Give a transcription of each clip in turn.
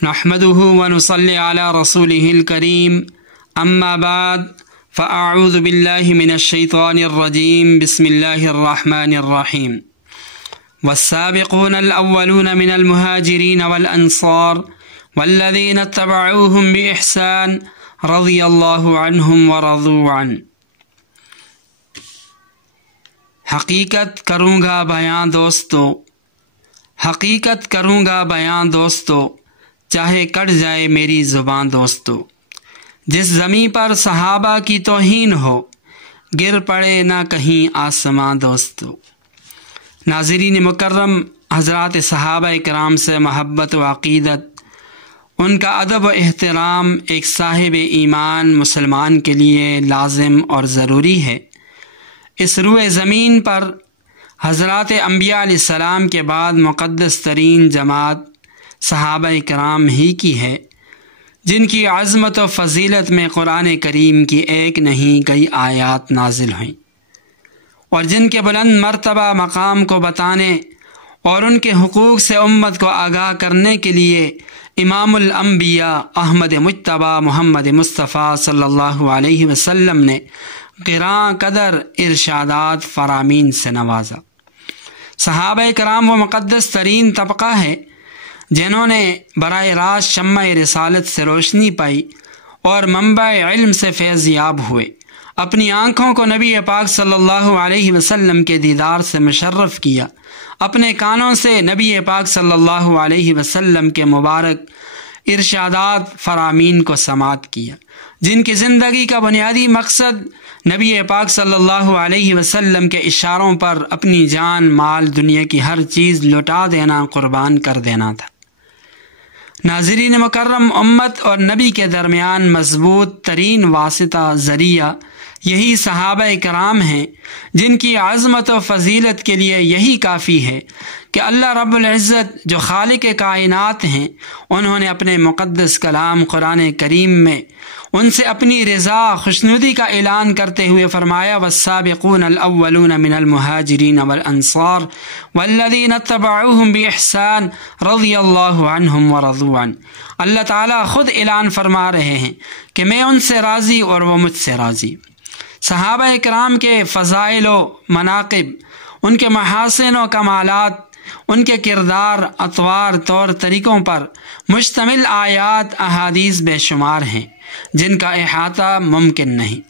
نحمده ونصلي على رسوله الكريم أما بعد فأعوذ بالله من الشيطان الرجيم بسم الله الرحمن الرحيم والسابقون الأولون من المهاجرين والأنصار والذين اتبعوهم بإحسان رضي الله عنهم ورضوا عنه۔ حقیقت کروں گا بیان دوستو، حقیقت کروں گا بیان دوستو، چاہے کٹ جائے میری زبان دوستو۔ جس زمین پر صحابہ کی توہین ہو، گر پڑے نہ کہیں آسماں دوستو۔ ناظرین مکرم، حضرات صحابہ کرام سے محبت و عقیدت، ان کا ادب و احترام ایک صاحب ایمان مسلمان کے لیے لازم اور ضروری ہے۔ اس روئے زمین پر حضرات انبیاء علیہ السلام کے بعد مقدس ترین جماعت صحابہ کرام ہی کی ہے، جن کی عظمت و فضیلت میں قرآن کریم کی ایک نہیں کئی آیات نازل ہوئیں، اور جن کے بلند مرتبہ مقام کو بتانے اور ان کے حقوق سے امت کو آگاہ کرنے کے لیے امام الانبیاء احمد مجتبیٰ محمد مصطفیٰ صلی اللہ علیہ وسلم نے گراں قدر ارشادات فرامین سے نوازا۔ صحابہ کرام وہ مقدس ترین طبقہ ہے جنہوں نے براہ راست شمع رسالت سے روشنی پائی اور منبع علم سے فیض یاب ہوئے، اپنی آنکھوں کو نبی پاک صلی اللہ علیہ وسلم کے دیدار سے مشرف کیا، اپنے کانوں سے نبی پاک صلی اللہ علیہ وسلم کے مبارک ارشادات فرامین کو سماعت کیا، جن کی زندگی کا بنیادی مقصد نبی پاک صلی اللہ علیہ وسلم کے اشاروں پر اپنی جان مال دنیا کی ہر چیز لوٹا دینا، قربان کر دینا تھا۔ ناظرین مکرم، امت اور نبی کے درمیان مضبوط ترین واسطہ ذریعہ یہی صحابہ کرام ہیں، جن کی عظمت و فضیلت کے لیے یہی کافی ہے کہ اللہ رب العزت جو خالق کائنات ہیں، انہوں نے اپنے مقدس کلام قرآن کریم میں ان سے اپنی رضا خوشنودی کا اعلان کرتے ہوئے فرمایا والسابقون الاولون من المہاجرین والانصار والذین اتبعوهم بإحسان رضی اللہ عنہم ورضوا عنہ۔ اللہ تعالیٰ خود اعلان فرما رہے ہیں کہ میں ان سے راضی اور وہ مجھ سے راضی۔ صحابہ کرام کے فضائل و مناقب، ان کے محاسن و کمالات، ان کے کردار، اطوار، طور طریقوں پر مشتمل آیات احادیث بے شمار ہیں جن کا احاطہ ممکن نہیں۔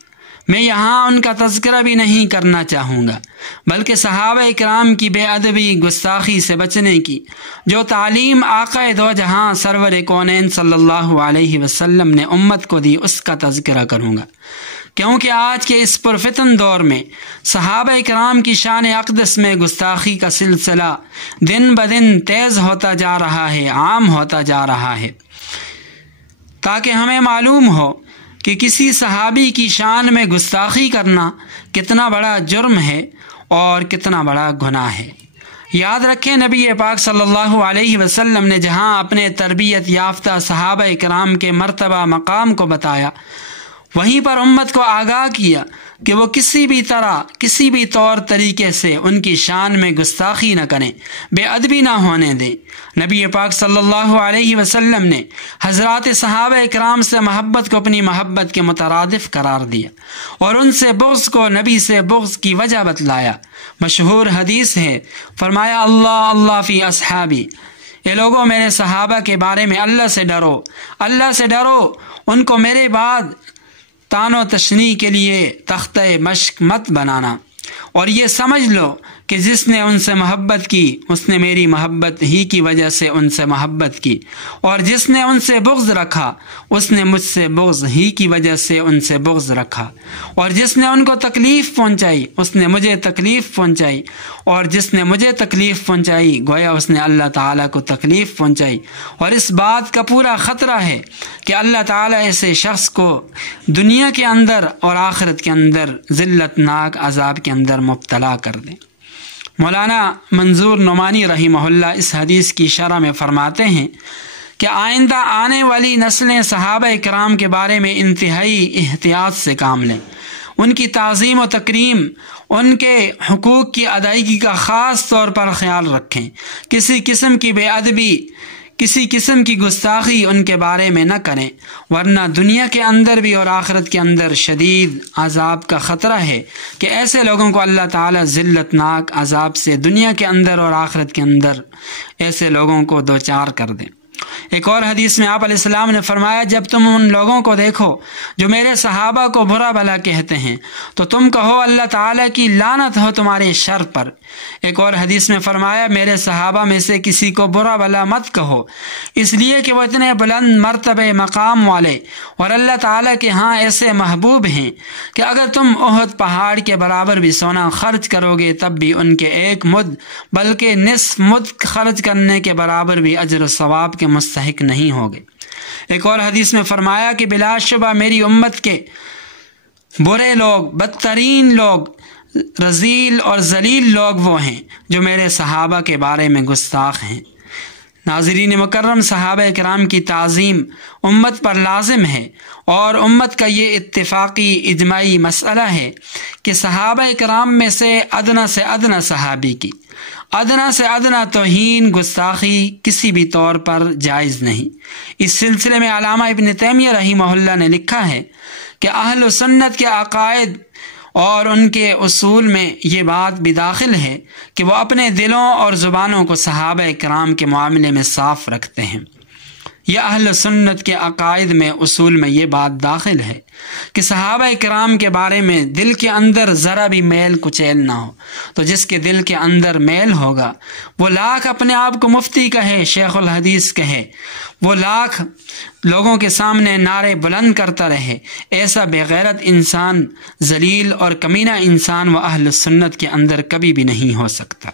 میں یہاں ان کا تذکرہ بھی نہیں کرنا چاہوں گا، بلکہ صحابہ کرام کی بے ادبی گستاخی سے بچنے کی جو تعلیم آقا دو جہاں سرور کونین صلی اللہ علیہ وسلم نے امت کو دی، اس کا تذکرہ کروں گا، کیونکہ آج کے اس پرفتن دور میں صحابہ کرام کی شان اقدس میں گستاخی کا سلسلہ دن بدن تیز ہوتا جا رہا ہے، عام ہوتا جا رہا ہے، تاکہ ہمیں معلوم ہو کہ کسی صحابی کی شان میں گستاخی کرنا کتنا بڑا جرم ہے اور کتنا بڑا گناہ ہے۔ یاد رکھیں، نبی پاک صلی اللہ علیہ وسلم نے جہاں اپنے تربیت یافتہ صحابہ کرام کے مرتبہ مقام کو بتایا، وہیں پر امت کو آگاہ کیا کہ وہ کسی بھی طرح، کسی بھی طور طریقے سے ان کی شان میں گستاخی نہ کریں، بے ادبی نہ ہونے دیں۔ نبی پاک صلی اللہ علیہ وسلم نے حضرات صحابہ کرام سے محبت کو اپنی محبت کے مترادف قرار دیا اور ان سے بغض کو نبی سے بغض کی وجہ بتلایا۔ مشہور حدیث ہے، فرمایا اللہ اللہ فی اصحابی، اے لوگوں میرے صحابہ کے بارے میں اللہ سے ڈرو، اللہ سے ڈرو، ان کو میرے بعد تان و تشنیع کے لیے تختہ مشق مت بنانا، اور یہ سمجھ لو کہ جس نے ان سے محبت کی اس نے میری محبت ہی کی وجہ سے ان سے محبت کی، اور جس نے ان سے بغض رکھا اس نے مجھ سے بغض ہی کی وجہ سے ان سے بغض رکھا، اور جس نے ان کو تکلیف پہنچائی اس نے مجھے تکلیف پہنچائی، اور جس نے مجھے تکلیف پہنچائی گویا اس نے اللہ تعالیٰ کو تکلیف پہنچائی۔ اور اس بات کا پورا خطرہ ہے کہ اللہ تعالیٰ ایسے شخص کو دنیا کے اندر اور آخرت کے اندر ذلت ناک عذاب کے اندر مبتلا کر دیں۔ مولانا منظور نعمانی رحمہ اللہ اس حدیث کی شرح میں فرماتے ہیں کہ آئندہ آنے والی نسلیں صحابہ کرام کے بارے میں انتہائی احتیاط سے کام لیں، ان کی تعظیم و تکریم، ان کے حقوق کی ادائیگی کا خاص طور پر خیال رکھیں، کسی قسم کی بے ادبی، کسی قسم کی گستاخی ان کے بارے میں نہ کریں، ورنہ دنیا کے اندر بھی اور آخرت کے اندر شدید عذاب کا خطرہ ہے کہ ایسے لوگوں کو اللہ تعالیٰ ذلت ناک عذاب سے دنیا کے اندر اور آخرت کے اندر ایسے لوگوں کو دوچار کر دیں۔ ایک اور حدیث میں آپ علیہ السلام نے فرمایا، جب تم ان لوگوں کو دیکھو جو میرے صحابہ کو برا بھلا کہتے ہیں تو تم کہو اللہ تعالیٰ کی لعنت ہو تمہارے شر پر۔ ایک اور حدیث میں فرمایا، میرے صحابہ میں سے کسی کو برا بھلا مت کہو، اس لیے کہ وہ اتنے بلند مرتبہ مقام والے اور اللہ تعالیٰ کے ہاں ایسے محبوب ہیں کہ اگر تم احد پہاڑ کے برابر بھی سونا خرچ کرو گے تب بھی ان کے ایک مد بلکہ نصف مد خرچ کرنے کے برابر بھی اجر و ثواب کے مستحق نہیں ہوگے۔ ایک اور حدیث میں فرمایا کہ بلا شبہ میری امت کے برے لوگ، بدترین لوگ، رذیل اور ذلیل لوگ وہ ہیں جو میرے صحابہ کے بارے میں گستاخ ہیں۔ ناظرین مکرم، صحابہ کرام کی تعظیم امت پر لازم ہے، اور امت کا یہ اتفاقی اجماعی مسئلہ ہے کہ صحابہ کرام میں سے ادنا صحابی کی ادنا سے ادنا توہین، گستاخی کسی بھی طور پر جائز نہیں۔ اس سلسلے میں علامہ ابن تیمیہ رحمہ اللہ نے لکھا ہے کہ اہل سنت کے عقائد اور ان کے اصول میں یہ بات بھی داخل ہے کہ وہ اپنے دلوں اور زبانوں کو صحابہ کرام کے معاملے میں صاف رکھتے ہیں۔ یہ اہل سنت کے عقائد میں اصول میں یہ بات داخل ہے کہ صحابہ کرام کے بارے میں دل کے اندر ذرا بھی میل کچیل نہ ہو۔ تو جس کے دل کے اندر میل ہوگا وہ لاکھ اپنے آپ کو مفتی کہے، شیخ الحدیث کہے، وہ لاکھ لوگوں کے سامنے نعرے بلند کرتا رہے، ایسا بے غیرت انسان، ذلیل اور کمینہ انسان وہ اہل سنت کے اندر کبھی بھی نہیں ہو سکتا۔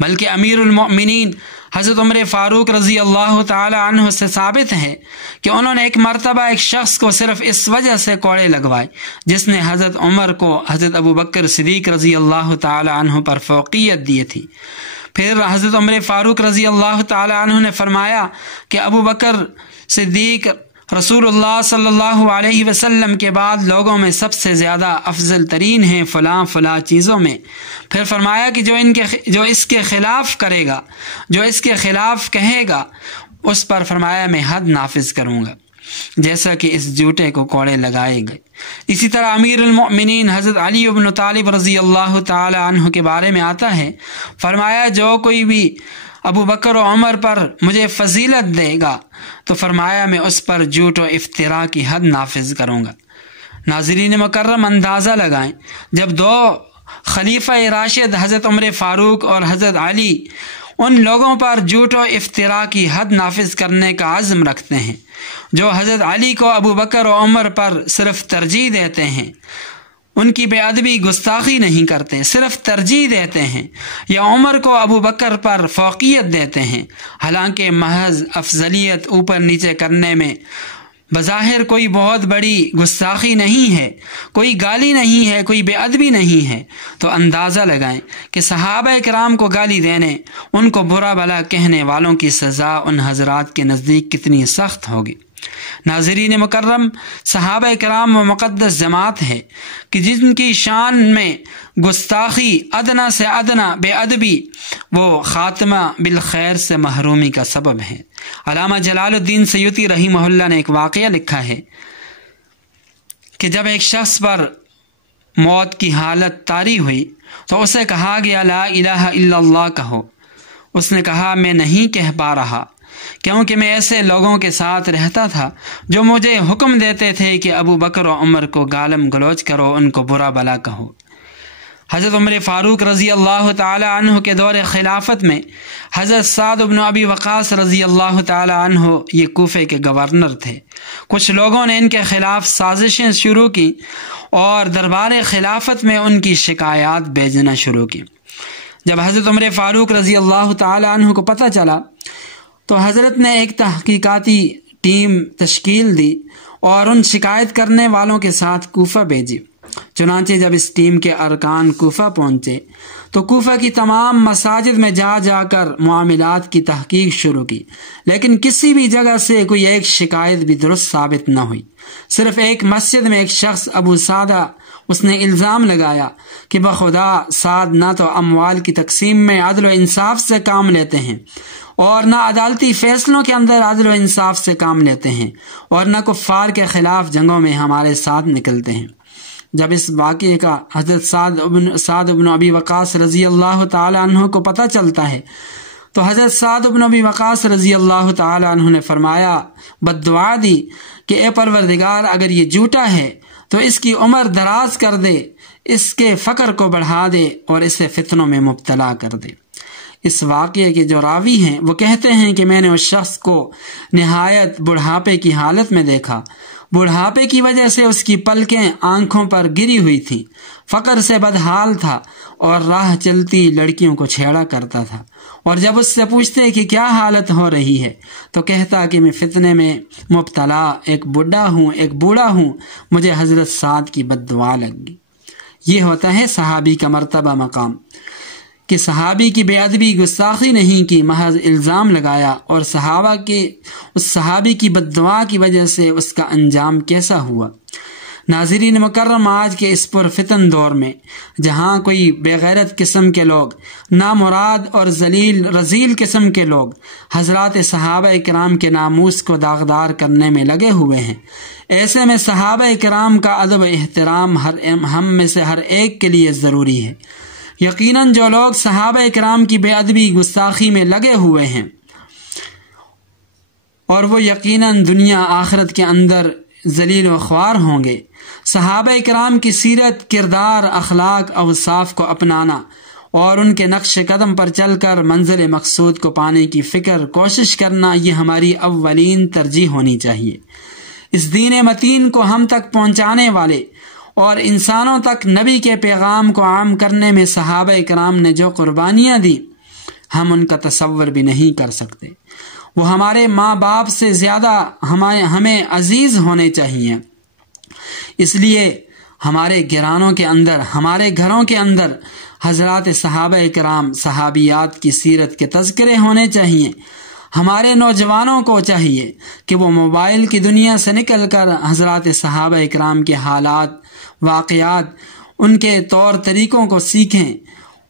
بلکہ امیر المؤمنین حضرت عمر فاروق رضی اللہ تعالی عنہ سے ثابت ہے کہ انہوں نے ایک مرتبہ ایک شخص کو صرف اس وجہ سے کوڑے لگوائے جس نے حضرت عمر کو حضرت ابو بکر صدیق رضی اللہ تعالی عنہ پر فوقیت دی تھی۔ پھر حضرت عمر فاروق رضی اللہ تعالی عنہ نے فرمایا کہ ابو بکر صدیق رسول اللہ صلی اللہ علیہ وسلم کے بعد لوگوں میں سب سے زیادہ افضل ترین ہیں فلاں فلاں چیزوں میں۔ پھر فرمایا کہ جو اس کے خلاف کرے گا، جو اس کے خلاف کہے گا، اس پر فرمایا میں حد نافذ کروں گا، جیسا کہ اس جوتے کو کوڑے لگائے گئے۔ اسی طرح امیر المؤمنین حضرت علی بن طالب رضی اللہ تعالی عنہ کے بارے میں آتا ہے، فرمایا جو کوئی بھی ابو بکر و عمر پر مجھے فضیلت دے گا تو فرمایا میں اس پر جھوٹ و افتراء کی حد نافذ کروں گا۔ ناظرین مکرم، اندازہ لگائیں، جب دو خلیفہ راشد حضرت عمر فاروق اور حضرت علی ان لوگوں پر جھوٹ و افتراء کی حد نافذ کرنے کا عزم رکھتے ہیں جو حضرت علی کو ابو بکر و عمر پر صرف ترجیح دیتے ہیں، ان کی بے ادبی گستاخی نہیں کرتے، صرف ترجیح دیتے ہیں، یا عمر کو ابو بکر پر فوقیت دیتے ہیں، حالانکہ محض افضلیت اوپر نیچے کرنے میں بظاہر کوئی بہت بڑی گستاخی نہیں ہے، کوئی گالی نہیں ہے، کوئی بے ادبی نہیں ہے، تو اندازہ لگائیں کہ صحابہ کرام کو گالی دینے، ان کو برا بھلا کہنے والوں کی سزا ان حضرات کے نزدیک کتنی سخت ہوگی۔ ناظرین مکرم، صحابہ کرام و مقدس جماعت ہے کہ جن کی شان میں گستاخی، ادنا سے ادنا بے ادبی، وہ خاتمہ بالخیر سے محرومی کا سبب ہے۔ علامہ جلال الدین سیوطی رحمہ اللہ نے ایک واقعہ لکھا ہے کہ جب ایک شخص پر موت کی حالت طاری ہوئی تو اسے کہا گیا لا الہ الا اللہ کہو۔ اس نے کہا میں نہیں کہہ پا رہا کیونکہ میں ایسے لوگوں کے ساتھ رہتا تھا جو مجھے حکم دیتے تھے کہ ابو بکر و عمر کو گالم گلوچ کرو، ان کو برا بلا کہو۔ حضرت عمر فاروق رضی اللہ تعالی عنہ کے دور خلافت میں حضرت سعد بن ابی وقاص رضی اللہ تعالی عنہ یہ کوفے کے گورنر تھے۔ کچھ لوگوں نے ان کے خلاف سازشیں شروع کی اور دربار خلافت میں ان کی شکایات بھیجنا شروع کی۔ جب حضرت عمر فاروق رضی اللہ تعالی عنہ کو پتہ چلا تو حضرت نے ایک تحقیقاتی ٹیم تشکیل دی اور ان شکایت کرنے والوں کے ساتھ کوفہ بھیجی۔ چنانچہ جب اس ٹیم کے ارکان کوفہ پہنچے تو کوفہ کی تمام مساجد میں جا جا کر معاملات کی تحقیق شروع کی، لیکن کسی بھی جگہ سے کوئی ایک شکایت بھی درست ثابت نہ ہوئی۔ صرف ایک مسجد میں ایک شخص ابو سعدہ، اس نے الزام لگایا کہ بخدا سعد نہ تو اموال کی تقسیم میں عدل و انصاف سے کام لیتے ہیں اور نہ عدالتی فیصلوں کے اندر عدل و انصاف سے کام لیتے ہیں، اور نہ کفار کے خلاف جنگوں میں ہمارے ساتھ نکلتے ہیں۔ جب اس واقعے کا حضرت سعد بن ابی وقاص رضی اللہ تعالی عنہ کو پتہ چلتا ہے تو حضرت سعد بن ابی وقاص رضی اللہ تعالی عنہ نے فرمایا، بد دعا دی کہ اے پروردگار، اگر یہ جھوٹا ہے تو اس کی عمر دراز کر دے، اس کے فقر کو بڑھا دے اور اسے فتنوں میں مبتلا کر دے۔ اس واقعے کے جو راوی ہیں وہ کہتے ہیں کہ میں نے اس شخص کو نہایت بڑھاپے کی حالت میں دیکھا، بڑھاپے کی وجہ سے اس کی پلکیں آنکھوں پر گری ہوئی تھی، فقر سے بدحال تھا اور راہ چلتی لڑکیوں کو چھیڑا کرتا تھا، اور جب اس سے پوچھتے کہ کیا حالت ہو رہی ہے تو کہتا کہ میں فتنے میں مبتلا ایک بوڑھا ہوں، مجھے حضرت سعد کی بد دعا لگ گئی۔ یہ ہوتا ہے صحابی کا مرتبہ مقام کہ صحابی کی بے ادبی گستاخی نہیں کی، محض الزام لگایا، اور اس صحابی کی بد دعا کی وجہ سے اس کا انجام کیسا ہوا۔ ناظرین مکرم، آج کے اس پرفتن دور میں جہاں کوئی بے غیرت قسم کے لوگ، نامراد اور رذیل قسم کے لوگ حضرات صحابہ کرام کے ناموس کو داغدار کرنے میں لگے ہوئے ہیں، ایسے میں صحابہ کرام کا ادب و احترام ہم میں سے ہر ایک کے لیے ضروری ہے۔ یقیناً جو لوگ صحابہ کرام کی بے ادبی گستاخی میں لگے ہوئے ہیں اور وہ یقیناً دنیا آخرت کے اندر ذلیل و خوار ہوں گے۔ صحابہ کرام کی سیرت، کردار، اخلاق، اوصاف کو اپنانا اور ان کے نقش قدم پر چل کر منزل مقصود کو پانے کی کوشش کرنا، یہ ہماری اولین ترجیح ہونی چاہیے۔ اس دین متین کو ہم تک پہنچانے والے اور انسانوں تک نبی کے پیغام کو عام کرنے میں صحابہ کرام نے جو قربانیاں دی، ہم ان کا تصور بھی نہیں کر سکتے۔ وہ ہمارے ماں باپ سے زیادہ ہمیں عزیز ہونے چاہیے۔ اس لیے ہمارے گھرانوں کے اندر، ہمارے گھروں کے اندر حضرات صحابہ کرام، صحابیات کی سیرت کے تذکرے ہونے چاہیے۔ ہمارے نوجوانوں کو چاہیے کہ وہ موبائل کی دنیا سے نکل کر حضرات صحابہ کرام کے حالات، واقعات، ان کے طور طریقوں کو سیکھیں،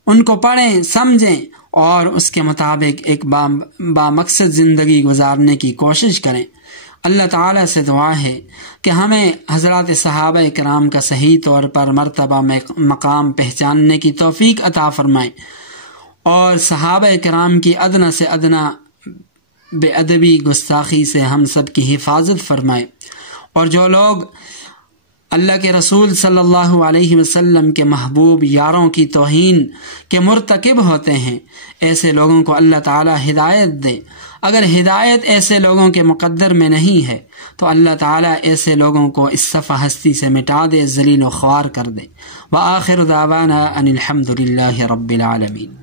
ان کو پڑھیں، سمجھیں اور اس کے مطابق ایک بامقصد زندگی گزارنے کی کوشش کریں۔ اللہ تعالیٰ سے دعا ہے کہ ہمیں حضرات صحابہ کرام کا صحیح طور پر مرتبہ مقام پہچاننے کی توفیق عطا فرمائے، اور صحابہ کرام کی ادنا سے ادنا بے ادبی گستاخی سے ہم سب کی حفاظت فرمائے، اور جو لوگ اللہ کے رسول صلی اللہ علیہ وسلم کے محبوب یاروں کی توہین کے مرتکب ہوتے ہیں، ایسے لوگوں کو اللہ تعالی ہدایت دے۔ اگر ہدایت ایسے لوگوں کے مقدر میں نہیں ہے تو اللہ تعالیٰ ایسے لوگوں کو اس صفحہ ہستی سے مٹا دے، ذلیل و خوار کر دے۔ وآخر دعوانا ان الحمد للہ رب العالمین۔